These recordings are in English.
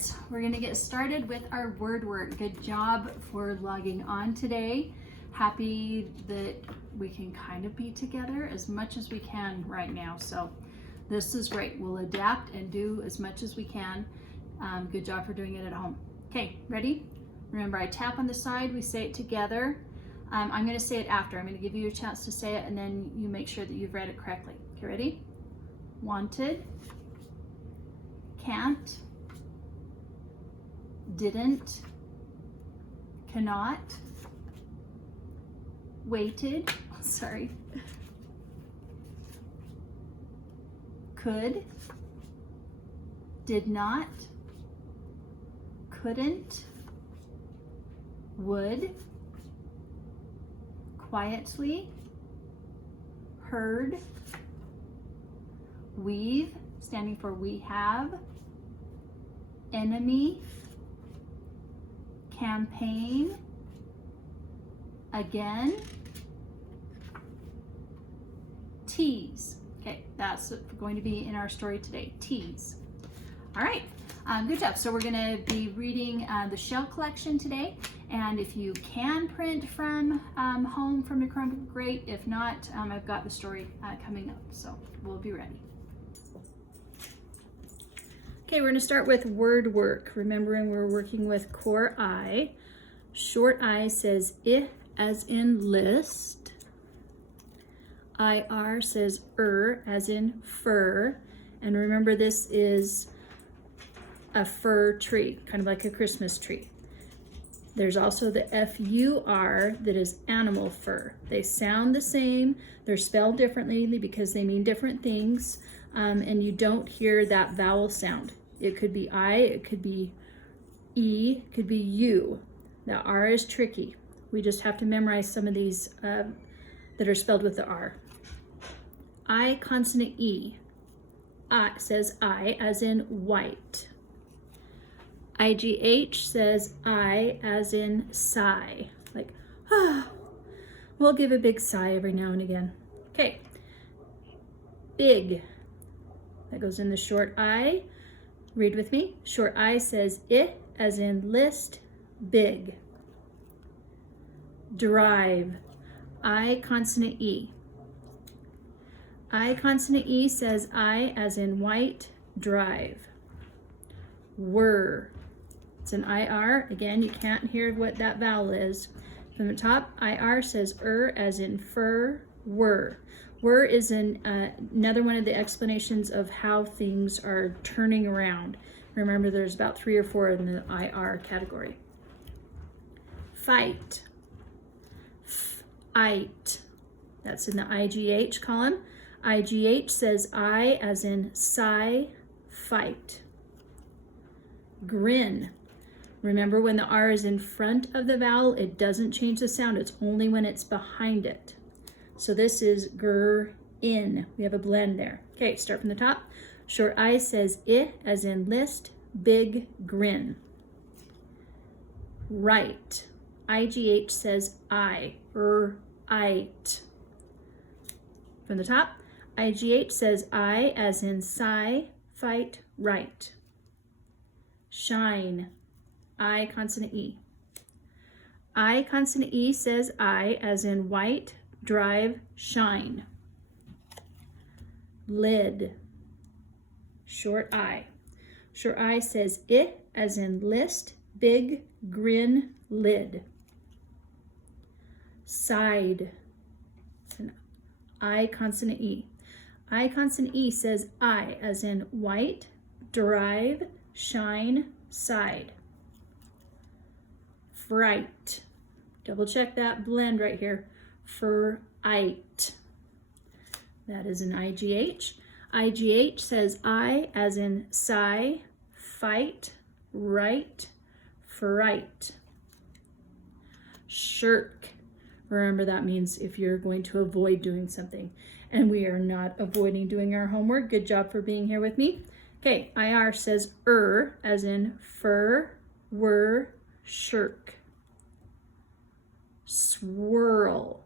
kids, we're gonna get started with our word work. Good job for logging on today. Happy that we can kind of be together as much as we can right now. So this is great. We'll adapt and do as much as we can. Good job for doing it at home. Okay, ready? Remember, I tap on the side, we say it together. I'm gonna say it after. I'm gonna give you a chance to say it and then you make sure that you've read it correctly. Okay, ready? Wanted, can't, didn't, cannot, waited, sorry, could, did not, couldn't, would, quietly, heard, we've, standing for we have, enemy, campaign, again, tease. Okay, that's going to be in our story today, tease. All right, good job. So we're gonna be reading the shell collection today. And if you can print from home from your Chromebook, great. If not, I've got the story coming up, so we'll be ready. Okay, we're gonna start with word work. Remembering we're working with core I. Short I says I as in list. IR says as in fur. And remember, this is a fir tree, kind of like a Christmas tree. There's also the FUR that is animal fur. They sound the same, they're spelled differently because they mean different things, and you don't hear that vowel sound. It could be I, it could be E, it could be U. The R is tricky. We just have to memorize some of these that are spelled with the R. I consonant E. I says I as in white. IGH says I as in sigh, like, we'll give a big sigh every now and again. Okay, big, that goes in the short I. Read with me. Short I says I as in list, big. Drive, I consonant E. I consonant E says I as in white, drive. Were, it's an IR. Again, you can't hear what that vowel is. From the top, IR says as in fur, were. Were is another one of the explanations of how things are turning around. Remember, there's about 3 or 4 in the IR category. Fight. Fight. That's in the IGH column. IGH says I as in sigh, fight. Grin. Remember, when the R is in front of the vowel, it doesn't change the sound. It's only when it's behind it. So this is in. We have a blend there. Okay, start from the top. Short I says I as in list, big grin. Right. IGH says I, it. From the top, IGH says I as in sigh, fight, right. Shine. I consonant E. I consonant E says I as in white, drive, shine. Lid. Short I. Short I says I as in list, big, grin, lid. Side. It's an I consonant E. I consonant E says I as in white, drive, shine, side. Fright. Double check that blend right here. Fright. That is an IGH. IGH says I as in sigh, fight, right, fright. Shirk. Remember, that means if you're going to avoid doing something, and we are not avoiding doing our homework. Good job for being here with me. Okay, IR says as in fur, were, shirk. Swirl.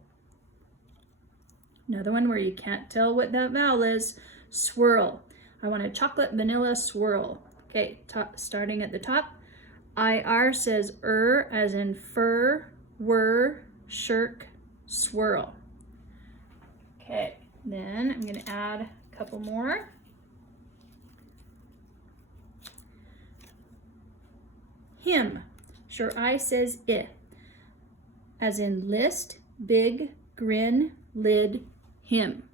Another one where you can't tell what that vowel is. Swirl. I want a chocolate vanilla swirl. Okay, starting at the top. IR says as in fur, whir, shirk, swirl. Okay, then I'm going to add a couple more. Him. Sure, I says I. As in list, big, grin, lid, him.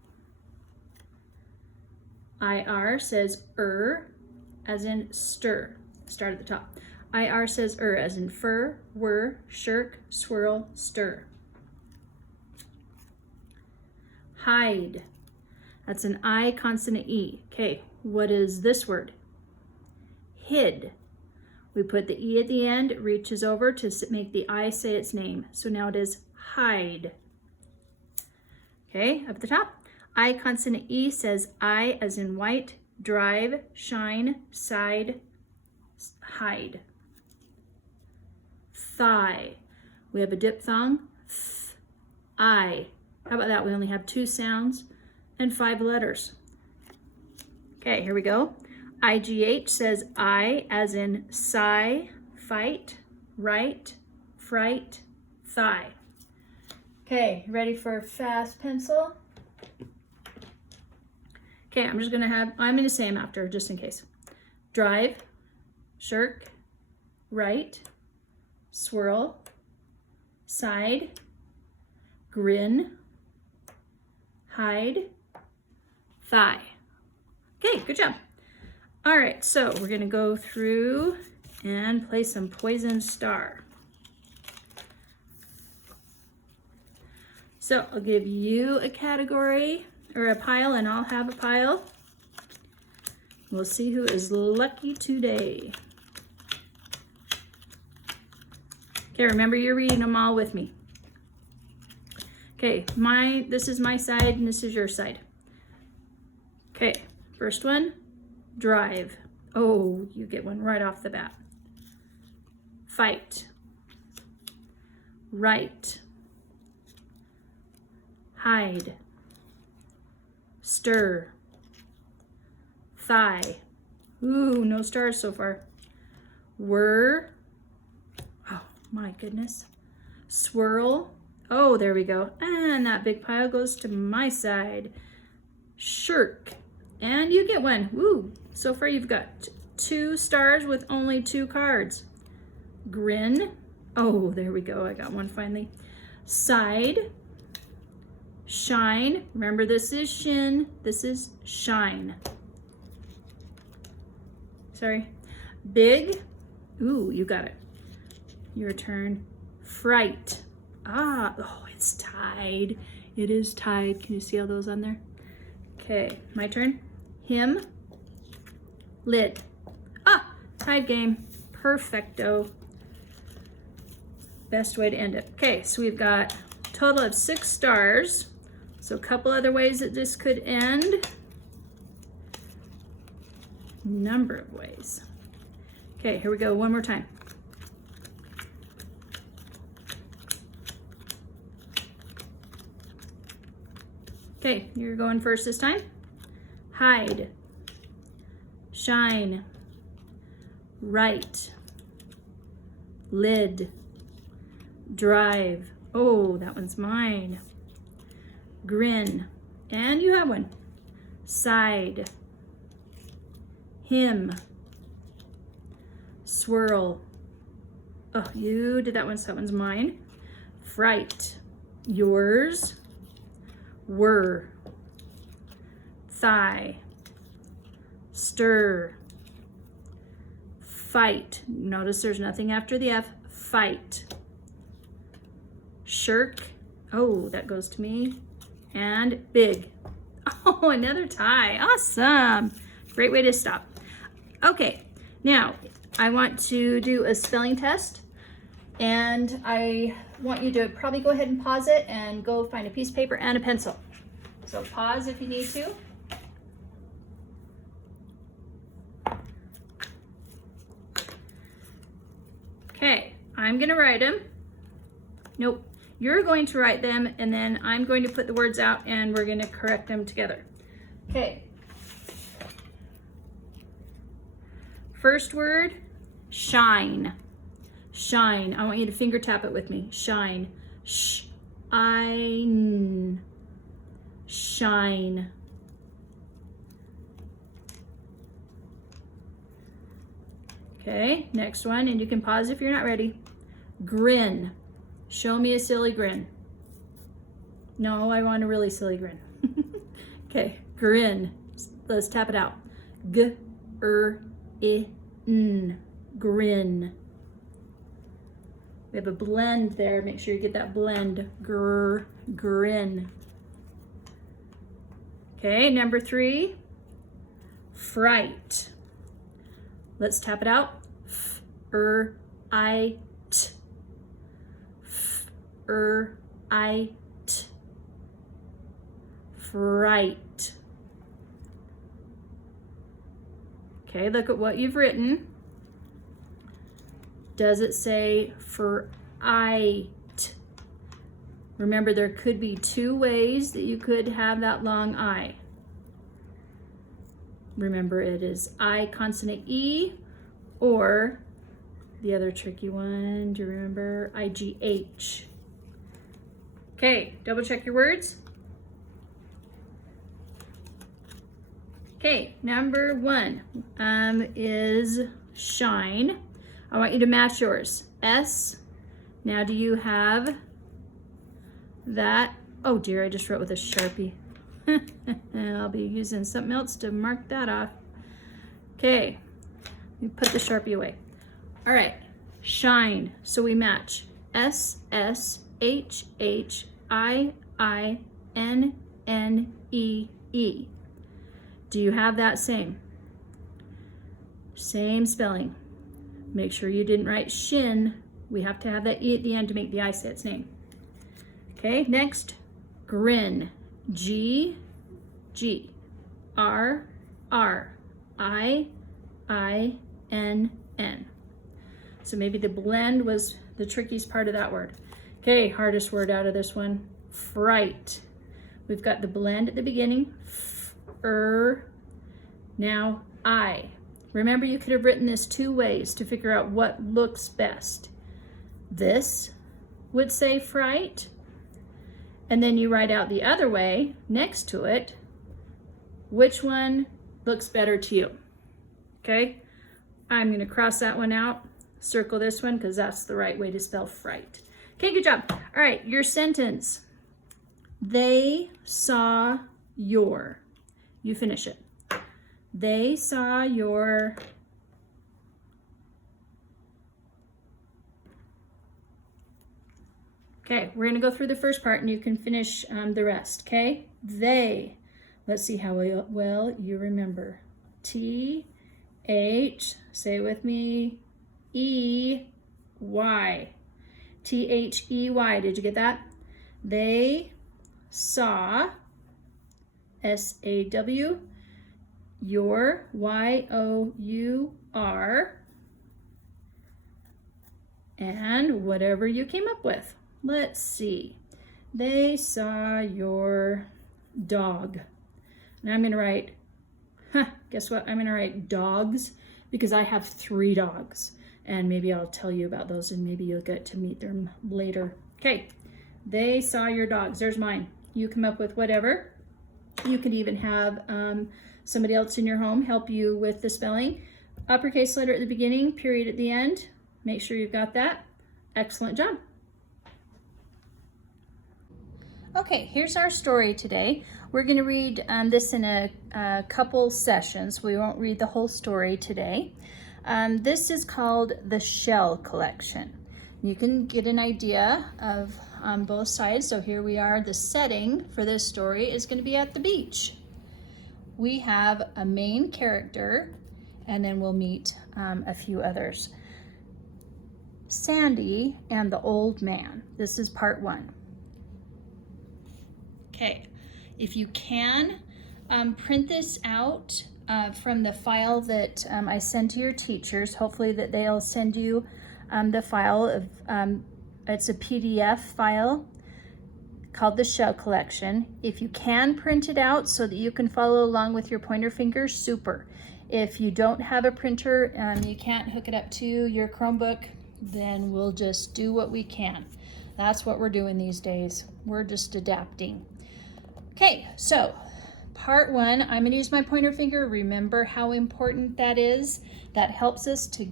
IR says as in stir. Start at the top. IR says as in fur, whir, shirk, swirl, stir. Hide. That's an I consonant E. Okay, what is this word? Hid. We put the E at the end, it reaches over to make the I say its name. So now it is hide. Okay, up at the top. I consonant E says I as in white, drive, shine, side, hide. Thigh. We have a diphthong, I. How about that? We only have 2 sounds and 5 letters. Okay, here we go. IGH says I as in sigh, fight, right, fright, thigh. Okay, ready for a fast pencil? Okay, I'm going to say them after just in case. Drive, shirk, right, swirl, side, grin, hide, thigh. Okay, good job. All right, so we're going to go through and play some Poison Star. So I'll give you a category or a pile, and I'll have a pile. We'll see who is lucky today. Okay, remember you're reading them all with me. Okay, this is my side and this is your side. Okay, first one, drive. Oh, you get one right off the bat. Fight. Right. Hide. Stir. Thigh. Ooh, no stars so far. Whir. Oh, my goodness. Swirl. Oh, there we go. And that big pile goes to my side. Shirk. And you get one. Woo. So far you've got 2 stars with only 2 cards. Grin. Oh, there we go. I got one finally. Side. Shine. Remember, this is shin. This is shine. Sorry. Big. Ooh, you got it. Your turn. Fright. Ah, oh, it's tied. It is tied. Can you see all those on there? Okay, my turn. Him. Lid. Ah, tied game. Perfecto. Best way to end it. Okay, so we've got a total of 6 stars. So a couple other ways that this could end. Number of ways. Okay, here we go one more time. Okay, you're going first this time. Hide. Shine. Right. Lid. Drive. Oh, that one's mine. Grin. And you have one. Side. Him. Swirl. Oh, you did that one, so that one's mine. Fright. Yours. Whir. Thigh. Stir. Fight. Notice there's nothing after the F. Fight. Shirk. Oh, that goes to me. And big. Oh, another tie. Awesome. Great way to stop. Okay, now I want to do a spelling test, and I want you to probably go ahead and pause it and go find a piece of paper and a pencil. So pause if you need to. Okay, I'm gonna write them. Nope, you're going to write them, and then I'm going to put the words out and we're gonna correct them together. Okay. First word, shine. Shine. I want you to finger tap it with me. Shine. Shine. Shine. Okay, next one, and you can pause if you're not ready. Grin. Show me a silly grin. No, I want a really silly grin. Okay, grin. Let's tap it out. G-R-I-N. Grin. We have a blend there. Make sure you get that blend. Grin. Okay, number 3. Fright. Let's tap it out. F-R-I-T. F-R-I-T. Fright. Okay, look at what you've written. Does it say fright? Remember, there could be 2 ways that you could have that long I. Remember, it is I consonant E, or the other tricky one, do you remember? I-G-H. Okay, double check your words. Okay, number 1 is shine. I want you to match yours. S. Now, do you have that? Oh dear, I just wrote with a Sharpie. I'll be using something else to mark that off. Okay, you put the Sharpie away. All right, shine. So we match S-S-H-H-I-I-N-N-E-E. Do you have that same? Same spelling. Make sure you didn't write shin. We have to have that E at the end to make the I say its name. Okay, next, grin. G, G, R, R, I, I, N, N. So maybe the blend was the trickiest part of that word. Okay, hardest word out of this one, fright. We've got the blend at the beginning, now I. Remember, you could have written this 2 ways to figure out what looks best. This would say fright, and then you write out the other way next to it. Which one looks better to you? Okay, I'm going to cross that one out, circle this one, because that's the right way to spell fright. Okay, good job. All right, your sentence. They saw your. You finish it. They saw your. Okay, we're going to go through the first part and you can finish the rest, okay? They. Let's see how well you remember. T-H, say it with me, E-Y. T-H-E-Y, did you get that? They saw, S-A-W, your, Y-O-U-R, and whatever you came up with. Let's see. They saw your dog. And I'm going to write, guess what? I'm going to write dogs because I have 3 dogs. And maybe I'll tell you about those and maybe you'll get to meet them later. Okay, they saw your dogs. There's mine. You come up with whatever. You could even have somebody else in your home help you with the spelling. Uppercase letter at the beginning, period at the end. Make sure you've got that. Excellent job. Okay, here's our story today. We're going to read this in a couple sessions. We won't read the whole story today. This is called The Shell Collection. You can get an idea of both sides. So here we are. The setting for this story is going to be at the beach. We have a main character, and then we'll meet a few others. Sandy and the Old Man. This is part 1. Okay, if you can, print this out from the file that I send to your teachers. Hopefully that they'll send you the file of, it's a PDF file called The Shell Collection. If you can print it out so that you can follow along with your pointer fingers, super. If you don't have a printer and you can't hook it up to your Chromebook, then we'll just do what we can. That's what we're doing these days. We're just adapting. Okay, so part 1, I'm going to use my pointer finger. Remember how important that is. That helps us to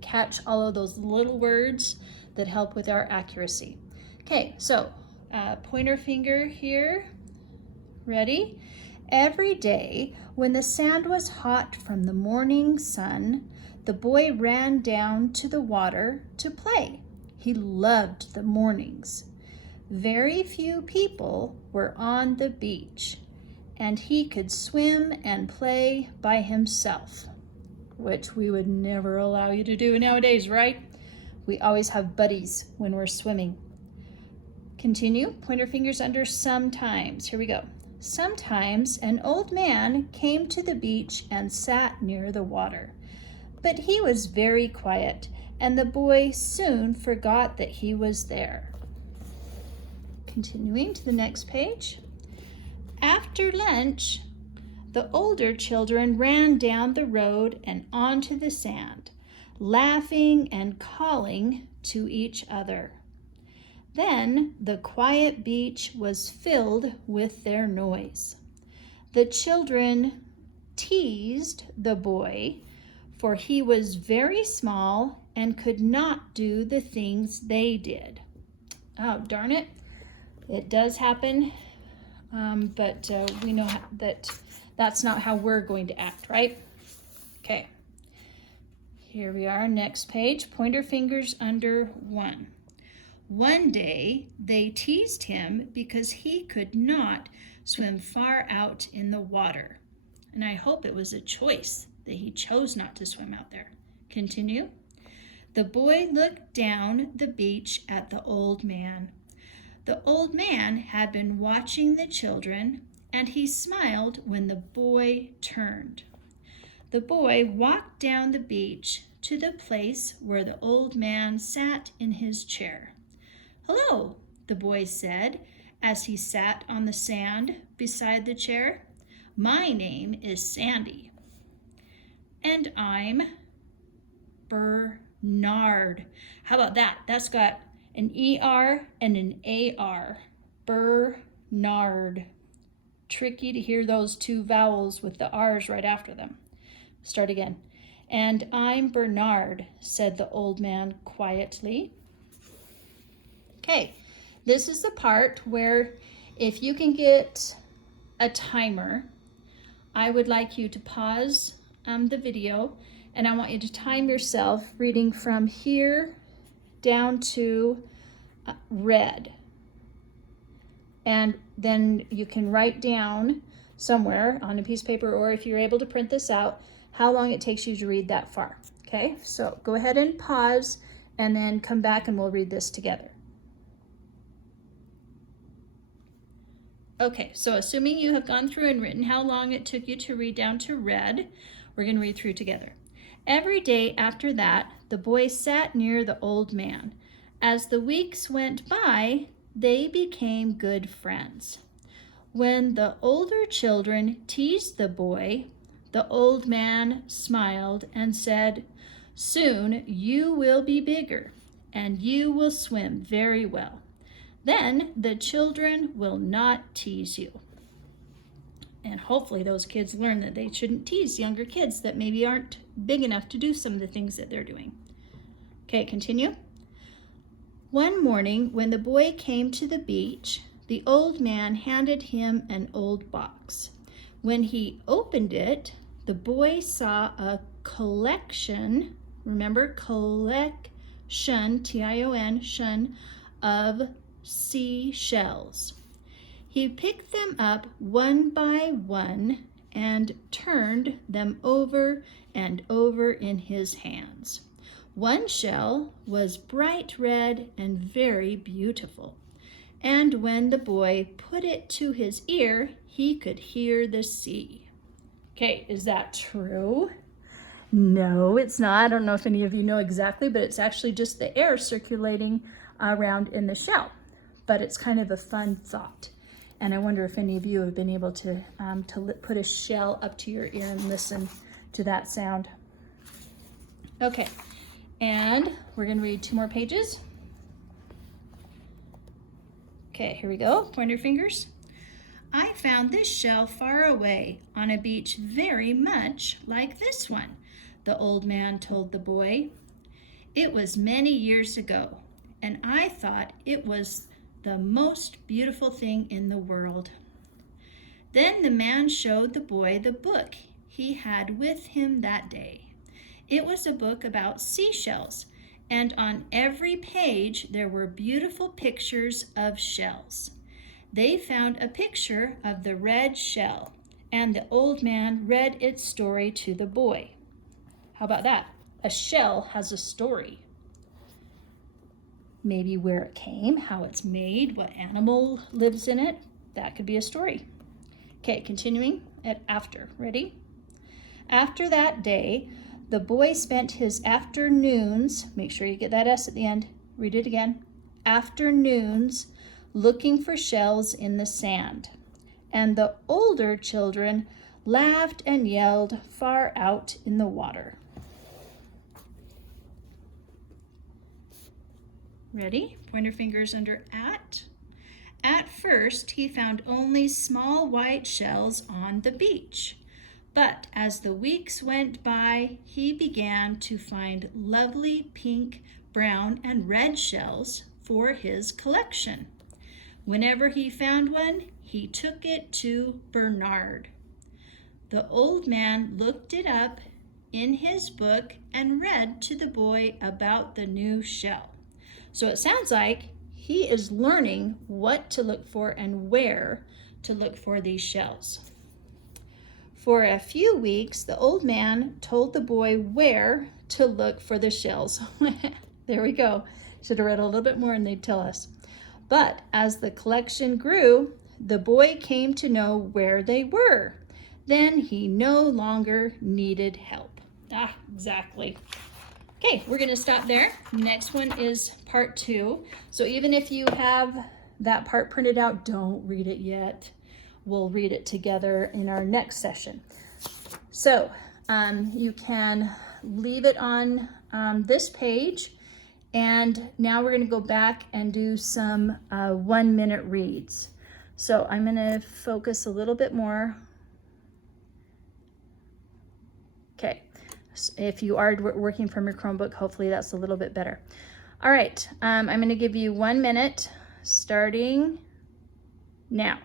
catch all of those little words that help with our accuracy. Okay, so pointer finger here. Ready? Every day, when the sand was hot from the morning sun, the boy ran down to the water to play. He loved the mornings. Very few people were on the beach, and he could swim and play by himself, which we would never allow you to do nowadays, right? We always have buddies when we're swimming. Continue, pointer fingers under sometimes. Here we go. Sometimes an old man came to the beach and sat near the water, but he was very quiet, and the boy soon forgot that he was there. Continuing to the next page. After lunch, the older children ran down the road and onto the sand, laughing and calling to each other. Then the quiet beach was filled with their noise. The children teased the boy, for he was very small and could not do the things they did. Oh, darn it. It does happen, but we know that that's not how we're going to act, right? Okay. Here we are, next page, pointer fingers under 1. One day, they teased him because he could not swim far out in the water. And I hope it was a choice that he chose not to swim out there. Continue. The boy looked down the beach at the old man. The old man had been watching the children, and he smiled when the boy turned. The boy walked down the beach to the place where the old man sat in his chair. "Hello," the boy said as he sat on the sand beside the chair. "My name is Sandy." "And I'm Bernard." How about that? That's got an ER and an AR. Bernard. Tricky to hear those two vowels with the R's right after them. Start again. "And I'm Bernard," said the old man quietly. Okay, this is the part where if you can get a timer, I would like you to pause the video, and I want you to time yourself reading from here down to red. And then you can write down somewhere on a piece of paper, or if you're able to print this out, how long it takes you to read that far. Okay, so go ahead and pause and then come back and we'll read this together. Okay, so assuming you have gone through and written how long it took you to read down to red, we're going to read through together. Every day after that, the boy sat near the old man. As the weeks went by, they became good friends. When the older children teased the boy, the old man smiled and said, "Soon you will be bigger, and you will swim very well. Then the children will not tease you." And hopefully those kids learn that they shouldn't tease younger kids that maybe aren't big enough to do some of the things that they're doing. Okay, continue. One morning, when the boy came to the beach, the old man handed him an old box. When he opened it, the boy saw a collection, remember, collection, T-I-O-N, shun, of seashells. He picked them up one by one and turned them over and over in his hands. One shell was bright red and very beautiful, and when the boy put it to his ear, he could hear the sea. Okay, is that true? No, it's not. I don't know if any of you know exactly, but it's actually just the air circulating around in the shell. But it's kind of a fun thought. And I wonder if any of you have been able to put a shell up to your ear and listen to that sound. Okay, and we're gonna read 2 more pages. Okay, here we go. Point your fingers. I found this shell far away on a beach very much like this one, the old man told the boy. It was many years ago, and I thought it was the most beautiful thing in the world. Then the man showed the boy the book he had with him that day. It was a book about seashells, and on every page there were beautiful pictures of shells. They found a picture of the red shell, and the old man read its story to the boy. How about that? A shell has a story. Maybe where it came, how it's made, what animal lives in it. That could be a story. Okay, continuing at after. Ready? After that day, the boy spent his afternoons, make sure you get that S at the end, read it again, afternoons looking for shells in the sand. And the older children laughed and yelled far out in the water. Ready? Point your fingers under at. At first, he found only small white shells on the beach. But as the weeks went by, he began to find lovely pink, brown, and red shells for his collection. Whenever he found one, he took it to Bernard. The old man looked it up in his book and read to the boy about the new shell. So it sounds like he is learning what to look for and where to look for these shells. For a few weeks, the old man told the boy where to look for the shells. There we go. Should have read a little bit more and they'd tell us. But as the collection grew, the boy came to know where they were. Then he no longer needed help. Ah, exactly. Okay, we're gonna stop there. Next one is part 2. So even if you have that part printed out, don't read it yet. We'll read it together in our next session. So you can leave it on this page. And now we're gonna go back and do some 1-minute reads. So I'm gonna focus a little bit more. Okay. If you are working from your Chromebook, hopefully that's a little bit better. All right, I'm going to give you 1 minute starting now.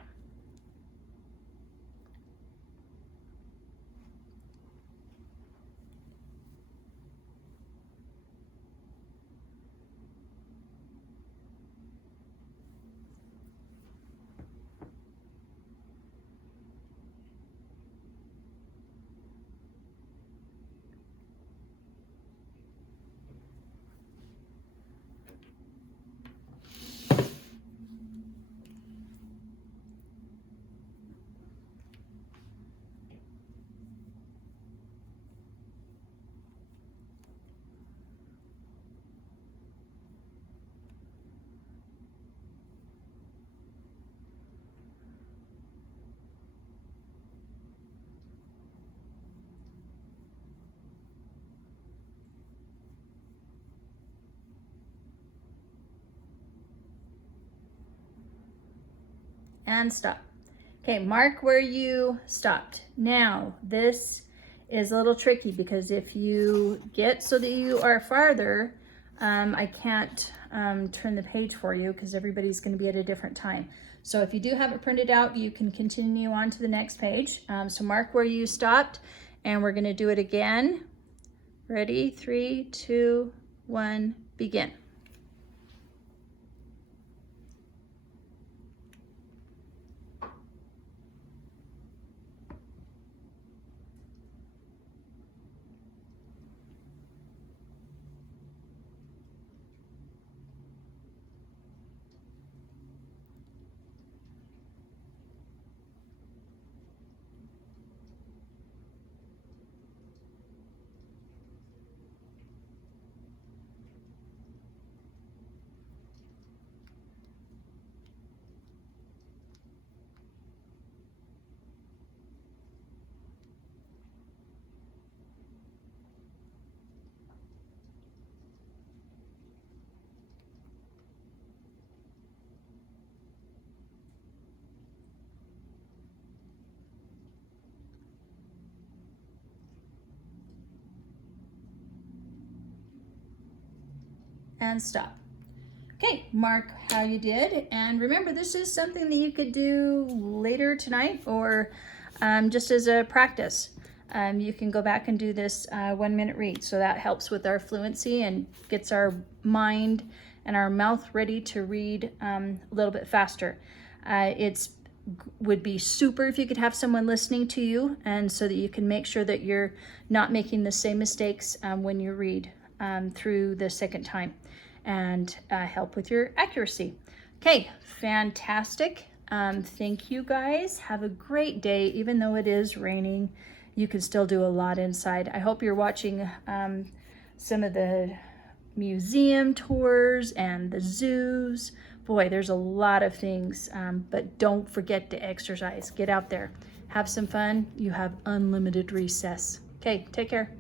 And stop. Okay, mark where you stopped. Now, this is a little tricky because if you get so that you are farther, I can't turn the page for you because everybody's going to be at a different time. So if you do have it printed out, you can continue on to the next page. So mark where you stopped, and we're going to do it again. Ready? 3, 2, 1, begin. and stop. Okay, mark how you did. And remember, this is something that you could do later tonight or just as a practice. You can go back and do this 1 minute read. So that helps with our fluency and gets our mind and our mouth ready to read a little bit faster. Would be super if you could have someone listening to you, and so that you can make sure that you're not making the same mistakes when you read through the second time, and help with your accuracy. Okay, fantastic. Thank you guys. Have a great day. Even though it is raining, you can still do a lot inside. I hope you're watching some of the museum tours and the zoos. Boy, there's a lot of things, but don't forget to exercise. Get out there, have some fun. You have unlimited recess. Okay, take care.